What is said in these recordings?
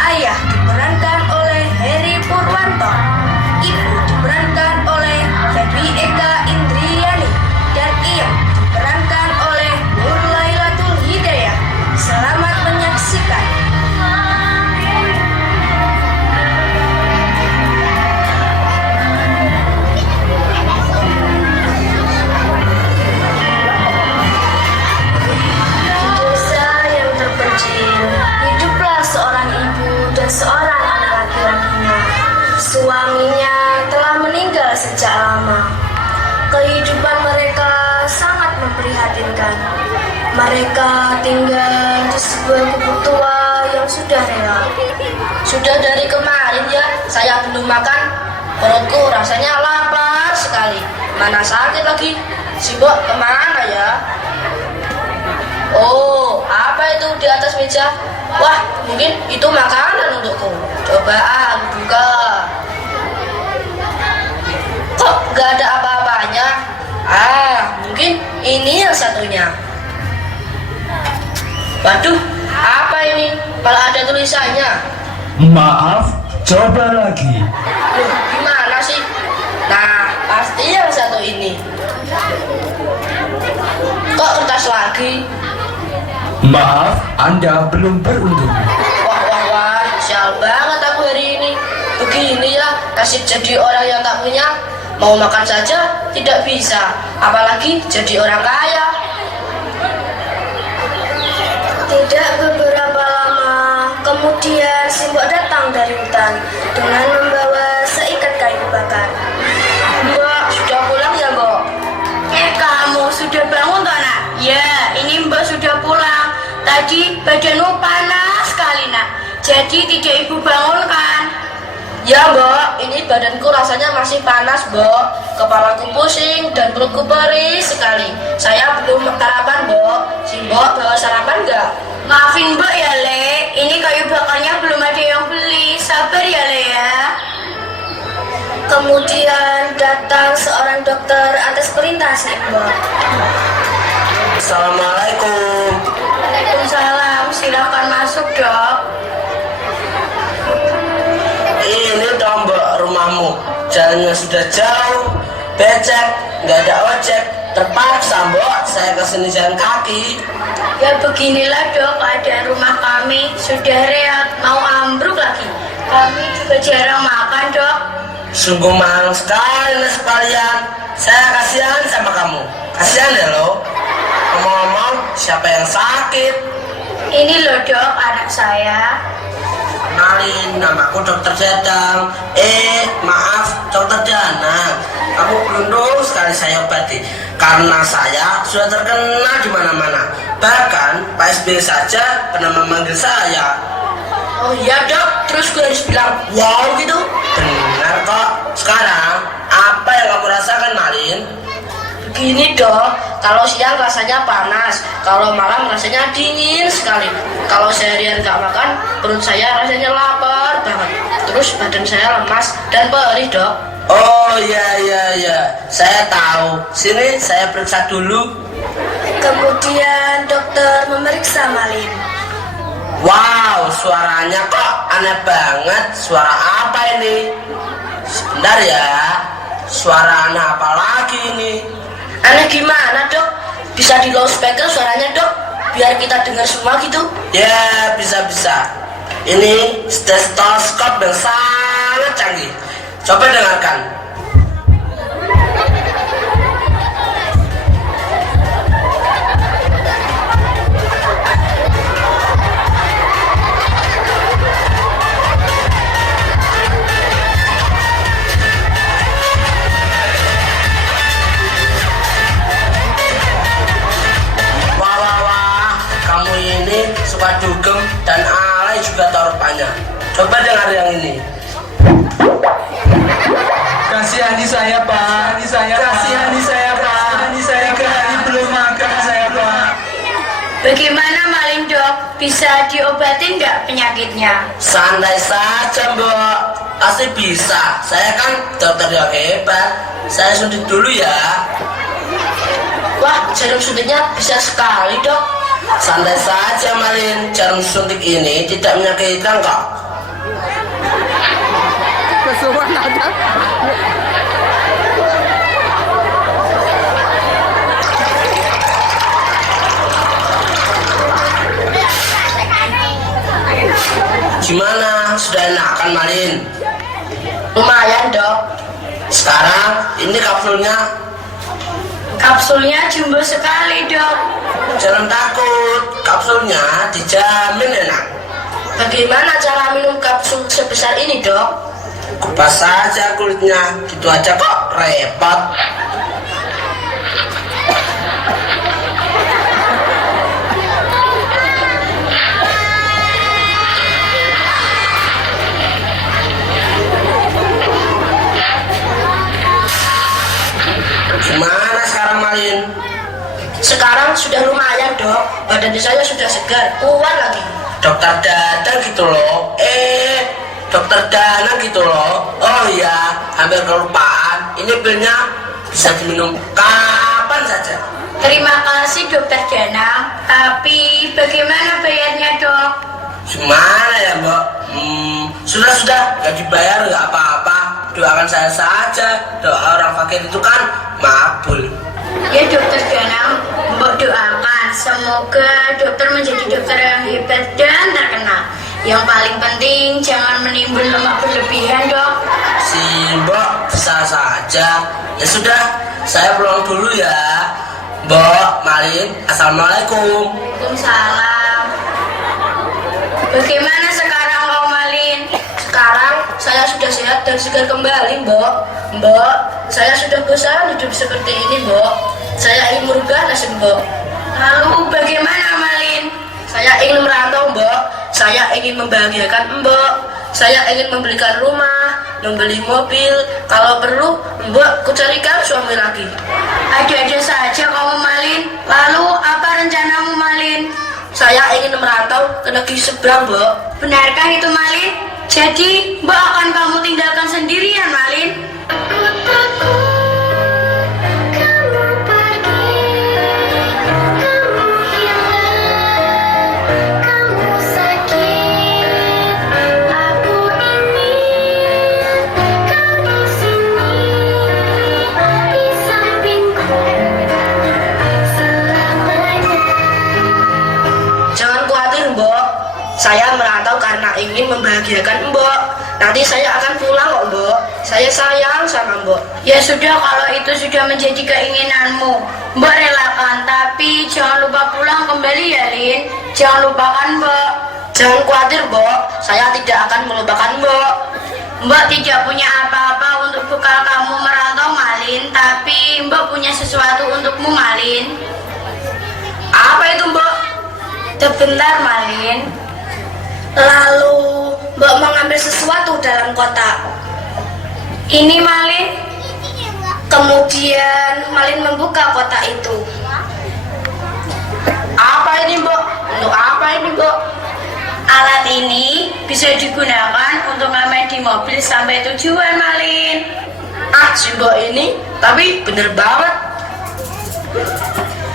Ayah diperankan oleh Heri Purwanto, Ibu diperankan oleh Febri Eka Indriani, dan Iyam diperankan oleh Nur Lailatul Hidayah. Selamat menyaksikan. Hiduplah seorang ibu dan seorang anak laki-lakinya. Suaminya telah meninggal sejak lama. Kehidupan mereka sangat memprihatinkan. Mereka tinggal di sebuah gubuk tua yang sudah rela. Sudah dari kemarin ya, saya belum makan. Perutku rasanya lapar sekali. Mana sakit lagi. Si Mbok kemana ya? Oh, apa itu di atas meja? Wah, mungkin itu makanan untukku. Coba aku buka. Kok gak ada apa-apanya? Mungkin ini yang satunya. Waduh, apa ini? Kalau ada tulisannya. Maaf, coba lagi. Loh, gimana sih? Nah, pasti yang satu ini. Kok kertas lagi? Maaf, Anda belum beruntung. Wah, sial banget aku hari ini. Beginilah nasib jadi orang yang tak punya. Mau makan saja tidak bisa, apalagi jadi orang kaya. Tidak beberapa lama kemudian si Mbok datang dari hutan dengan membawa seikat kayu bakar. Mbok sudah pulang ya, Mbok? Kamu sudah bangun toh, Nak? Ya, ini Mbok sudah pulang. Tadi badanmu panas sekali, Nak. Jadi tidak Ibu bangunkan. Ya, Mbok, ini badanku rasanya masih panas, Mbok. Kepalaku pusing dan perutku perih sekali. Saya belum sarapan, Mbok. Si Mbok bawa sarapan nggak? Maafin Mbok ya, Le. Ini kayu bakarnya belum ada yang beli. Sabar ya, Le ya. Kemudian datang seorang dokter atas perintah si Mbok. Assalamualaikum. Waalaikumsalam. Silakan masuk, Dok. Ini dong Mbak rumahmu. Jalannya sudah jauh, becek, nggak ada ojek. Terpaksa Mbak saya kesini jalan kaki. Ya beginilah, Dok, keadaan rumah kami sudah reak, mau ambruk lagi. Kami juga jarang makan, Dok. Sungguh mahal sekali nasi kalian. Saya kasihan sama kamu. Kasihan ya lo. Ngomong-ngomong, siapa yang sakit? Ini loh, Dok, anak saya. Kenalin, namaku Dokter Dadang. Maaf, Dokter Danang. Kamu beruntung sekali saya obati. Karena saya sudah terkenal di mana-mana. Bahkan Pak SBY saja pernah memanggil saya. Oh iya, Dok, terus gue harus bilang wow gitu? Benar kok. Sekarang, apa yang kamu rasakan, Malin? Begini, Dok, kalau siang rasanya panas, kalau malam rasanya dingin sekali. Kalau seharian gak makan, perut saya rasanya lapar banget. Terus badan saya lemas dan perih, Dok. Oh iya, saya tahu. Sini saya periksa dulu. Kemudian dokter memeriksa Malin. Wow, suaranya kok aneh banget. Suara apa ini? Sebentar ya. Suara aneh apa lagi ini? Aneh gimana, Dok? Bisa di loudspeaker suaranya, Dok? Biar kita dengar semua gitu. Ya, bisa. Ini stetoskop yang sangat canggih. Coba dengarkan. Kamu ini suka dugem dan alay juga rupanya. Coba dengar yang ini. Kasihani saya, Pak. Kasihani saya, Pak. Saya kehari belum makan, saya, Pak. Bagaimana Malin, Dok? Bisa diobatin nggak penyakitnya? Santai saja, Mbak. Pasti bisa. Saya kan dokter yang hebat. Saya suntik dulu ya. Wah, jarum suntiknya bisa sekali, Dok. Santai saja, Malin. Jarum suntik ini tidak menyakitkan kok. kesuwan ada. Gimana? Sudah enakan Malin? Lumayan dok. Sekarang ini kapsulnya. Kapsulnya jumbo sekali dok. Jangan takut, kapsulnya dijamin enak. Bagaimana cara minum kapsul sebesar ini dok? Kupas saja kulitnya, gitu aja kok repot. Gimana sekarang Malin? Sekarang sudah lumayan dok. Badan saya sudah segar, kuat lagi. Dokter Dadang gitu loh. Dokter Danang gitu loh. Oh iya, hampir kelupaan. Ini pilnya bisa diminum kapan saja. Terima kasih dokter Danang. Tapi bagaimana bayarnya dok? Gimana ya mbak? Sudah, nggak dibayar nggak apa-apa. Doakan saya saja. Doa orang fakir itu kan makbul. Ya dokter Danang, mbok doakan semoga dokter menjadi dokter yang hebat dan terkenal. Yang paling penting jangan menimbun lemak berlebihan dok. Si mbak bisa saja. Ya sudah, saya pulang dulu ya. Mbak, Malin, assalamualaikum. Waalaikumsalam. Bagaimana sekarang Om Malin? Sekarang saya sudah sehat dan segar kembali Mbok. Mbok, saya sudah bosan hidup seperti ini Mbok. Saya ingin merubah nasib Mbok. Lalu bagaimana Malin? Saya ingin merantau Mbok. Saya ingin membahagiakan Mbok. Saya ingin membelikan rumah, membeli mobil. Kalau perlu Mbok kucarikan suami lagi. Ada-ada saja kamu Malin. Lalu apa rencanamu Malin? Saya ingin merantau ke negeri seberang Mbok. Benarkah itu Malin? Jadi Mbok akan kamu tinggalkan sendirian Malin? Saya merantau karena ingin membahagiakan Mbok. Nanti saya akan pulang kok Mbok. Saya sayang sama Mbok. Ya sudah, kalau itu sudah menjadi keinginanmu, Mbok relakan. Tapi jangan lupa pulang kembali ya Lin. Jangan lupakan Mbok. Jangan khawatir Mbok, saya tidak akan melupakan Mbok. Mbok tidak punya apa-apa untuk bekal kamu merantau Malin. Tapi Mbok punya sesuatu untukmu Malin. Apa itu Mbok? Sebentar Malin. Lalu Mbok mengambil sesuatu dalam kotak. Ini Malin. Kemudian Malin membuka kotak itu. Apa ini Mbok? Untuk apa ini Mbok? Alat ini bisa digunakan untuk ngamen di mobil sampai tujuan Malin. Ah si Mbok ini, tapi bener banget.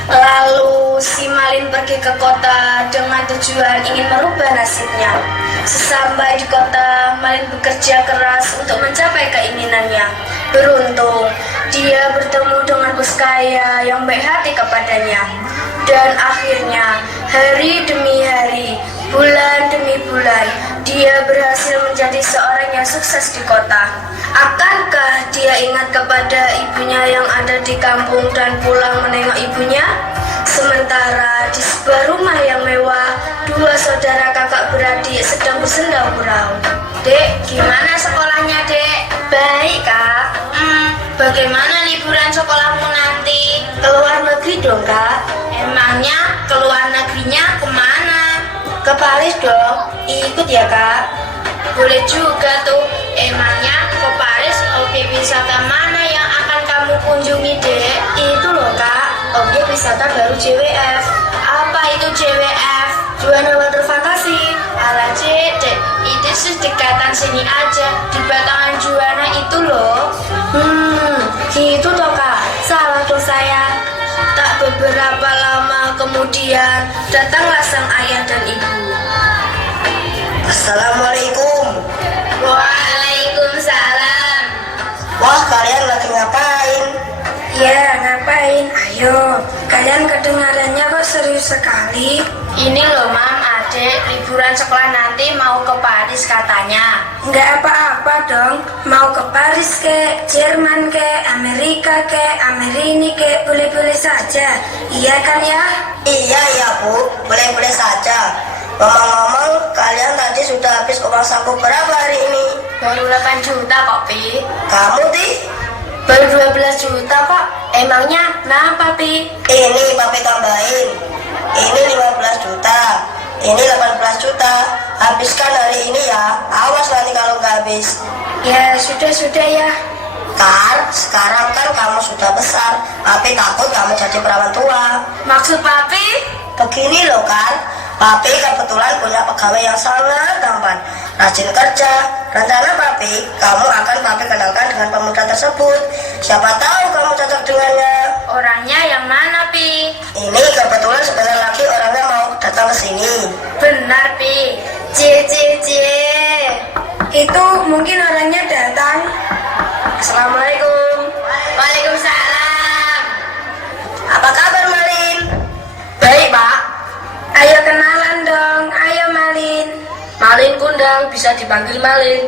Lalu si Malin pergi ke kota dengan tujuan ingin merubah nasibnya. Sesampai di kota, Malin bekerja keras untuk mencapai keinginannya. Beruntung, dia bertemu dengan bos kaya yang baik hati kepadanya. Dan akhirnya, hari demi hari, bulan demi bulan, dia berhasil menjadi seorang yang sukses di kota. Akankah dia ingat kepada ibunya yang ada di kampung dan pulang menengok ibunya? Sementara di sebuah rumah yang mewah, dua saudara kakak beradik sedang bersenda gurau. Dek, gimana sekolahnya Dek? Baik Kak. Bagaimana liburan sekolahmu nanti? Keluar negeri dong Kak. Emangnya keluar negerinya kemana? Ke Paris dong. Ikut ya Kak. Boleh juga tuh. Emangnya ke Paris objek wisata mana yang akan kamu kunjungi Dek? Itu loh Kak, objek wisata baru JWF. Apa itu JWF? Juana Water Fantasi. Ala Dek, itu sih dekatan sini aja, di Batangan Juana itu loh. Gitu toh Kak, salah tuh saya. Tak beberapa lama kemudian datanglah sang ayah dan ibu. Assalamualaikum. Waalaikumsalam. Wah, kalian lagi ngapain? Ya, ngapain? Ayo, kalian kedengarannya kok serius sekali. Ini loh, Mam, adik, liburan sekolah nanti mau ke Paris katanya. Nggak apa-apa dong, mau ke Paris ke, Jerman ke, Amerika ke, Amerini ke, boleh-boleh saja. Iya kan ya? Iya, iya Bu, boleh-boleh saja. Ngomong-ngomong, kalian tadi sudah habis uang saku berapa hari ini? Baru 8 juta kok, Pi. Kamu, Ti? Baru 12 juta kok. Emangnya kenapa, Pi? Ini Papi tambahin. Ini 15 juta. Ini 18 juta. Habiskan hari ini ya. Awas nanti kalau nggak habis. Ya, sudah ya. Kan, sekarang kan kamu sudah besar. Papi takut kamu jadi perawan tua. Maksud Papi? Begini loh kan, Papi kebetulan punya pegawai yang sangat tampan, rajin kerja. Rencana Papi, kamu akan Papi kenalkan dengan pemuda tersebut. Siapa tahu kamu cocok dengannya. Orangnya yang mana, Pi? Ini kebetulan sebentar lagi orangnya mau datang ke sini. Benar, Pi. C. Itu mungkin orangnya datang. Assalamualaikum. Waalaikumsalam. Apa kabar, Malin? Baik, Pak. Ayo kenalan dong. Ayo, Malin. Malin Kundang, bisa dipanggil Malin.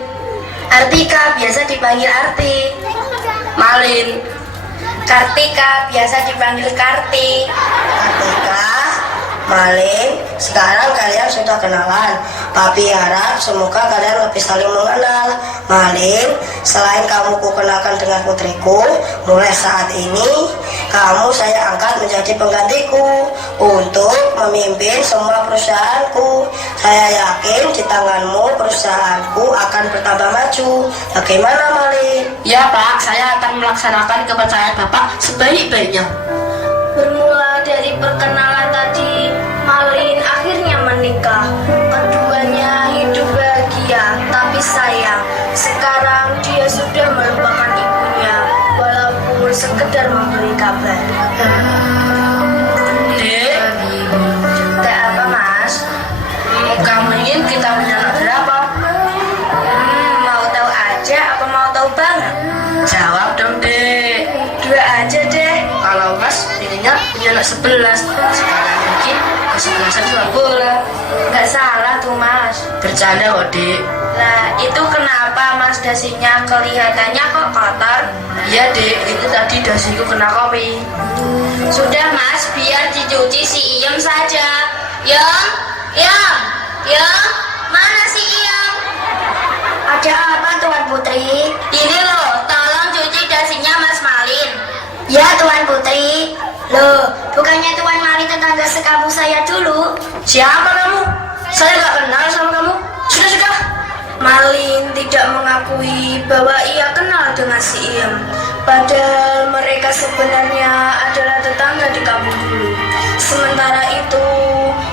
Artika, biasa dipanggil Arti. Malin. Kartika, biasa dipanggil Karti. Kartika, Malin, sekarang kalian sudah kenalan. Papi harap semoga kalian lebih saling mengenal. Malin, selain kamu kukenalkan dengan putriku, mulai saat ini kamu saya angkat menjadi penggantiku untuk memimpin semua perusahaanku. Saya yakin di tanganmu perusahaanku akan bertambah maju. Bagaimana, Malin? Ya, Pak, saya akan melaksanakan kepercayaan Bapak sebaik-baiknya. Bermula dari perkenalan tadi, Malin akhirnya menikah. Keduanya hidup bahagia, tapi sayang, sekarang dia sudah melupakan ibunya, walaupun sekedar memberi kabar. Dek, tak apa, Mas? Kamu ingin kita punya anak berapa? Mau tahu aja apa mau tahu banget? Jawab dong, Dek. 2 aja deh. Kalau Mas inginnya punya anak 11, sekarang mungkin ke-11an sepak bola. Nggak salah tuh, Mas. Bercanda kok, Dek. Nah, itu kenapa Mas dasinya kelihatannya kok kotor? Iya, Dek, itu tadi dasiku kena kopi. Sudah, Mas, biar dicuci si Iem saja. Iem, mana si Iem? Ada apa, Tuan Putri? Ini loh, tolong cuci dasinya Mas Malin. Ya, Tuan Putri. Loh, bukannya Tuan Malin tetangga sekampung saya dulu? Siapa kamu? Saya nggak kenal sama kamu. Sudah. Malin tidak mengakui bahwa ia kenal dengan si Iem. Padahal mereka sebenarnya adalah tetangga di kampung dulu. Sementara itu,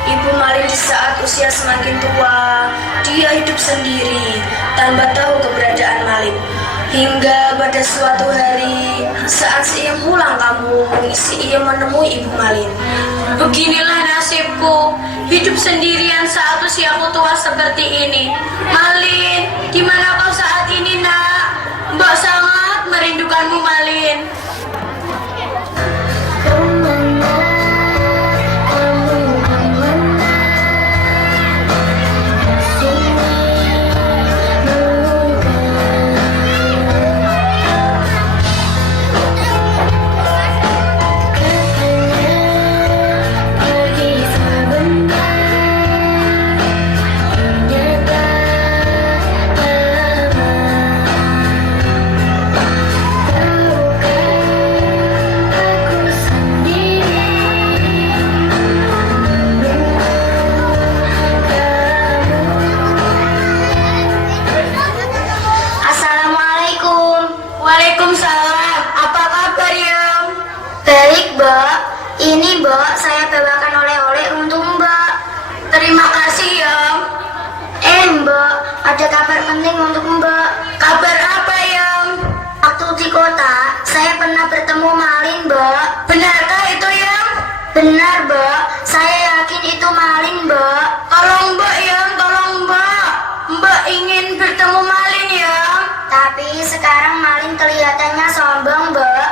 Ibu Malin di saat usia semakin tua, dia hidup sendiri tanpa tahu keberadaan Malin. Hingga pada suatu hari, saat si Iem pulang kampung, si Iem menemui Ibu Malin. Beginilah nasibku, hidup sendirian saat usiaku tua seperti ini. Malin, di mana kau saat ini, Nak? Mbak sangat merindukanmu, Malin. Waalaikumsalam. Apa kabar, Yom? Baik, Mbak. Ini, Mbak, saya bawakan oleh-oleh untuk Mbak. Terima kasih, Yom. Mbak, ada kabar penting untuk Mbak. Kabar apa, Yom? Waktu di kota, saya pernah bertemu Malin, Mbak. Benarkah itu, Yom? Benar, Mbak. Saya yakin itu Malin, Mbak. Tolong, Mbak, Yom. Tolong, Mbak. Mbak ingin bertemu Malin, Yom. Tapi Tapi sekarang Malin kelihatannya sombong, Mbak.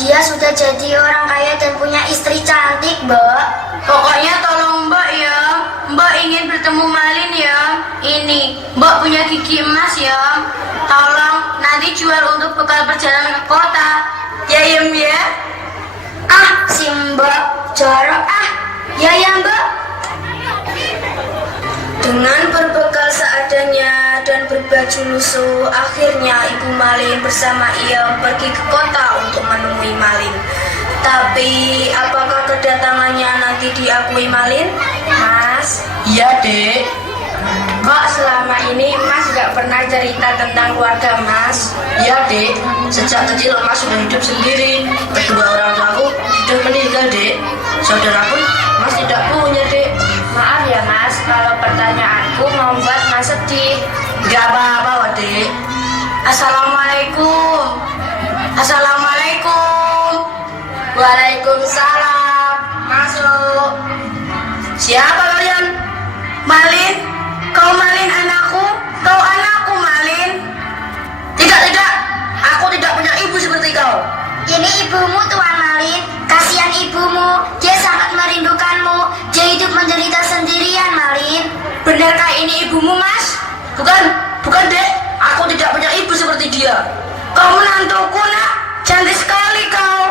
Dia sudah jadi orang kaya dan punya istri cantik, Mbak. Pokoknya tolong Mbak ya. Mbak ingin bertemu Malin ya. Ini, Mbak punya gigi emas ya. Tolong nanti jual untuk bekal perjalanan ke kota. Ya Yem ya. Ah, si Mbak jorok ah. Ya Mbak. Dengan berbekal seadanya dan berbaju lusuh, akhirnya Ibu Malin bersama Iem pergi ke kota untuk menemui Malin. Tapi, apakah kedatangannya nanti diakui Malin? Mas? Iya, Dek. Kok selama ini Mas gak pernah cerita tentang keluarga Mas? Iya, Dek. Sejak kecil Mas sudah hidup sendiri. Kedua orang tuaku sudah meninggal, Dek. Saudara pun Mas tidak punya, Dek. Maaf ya Mas, kalau pertanyaanku membuat Mas sedih. Gak apa-apa, Dek. Assalamualaikum. Assalamualaikum. Waalaikumsalam. Masuk. Siapa kalian? Malin, kau Malin anakku? Kau anakku Malin? Tidak. Aku tidak punya ibu seperti kau. Ini ibumu Tuan Malin. Kasihan ibumu, dia sangat merindukanmu. Dia hidup menderita sendirian Malin. Benarkah ini ibumu Mas? Bukan, Dek. Aku tidak punya ibu seperti dia. Kau menantuku nak, cantik sekali kau.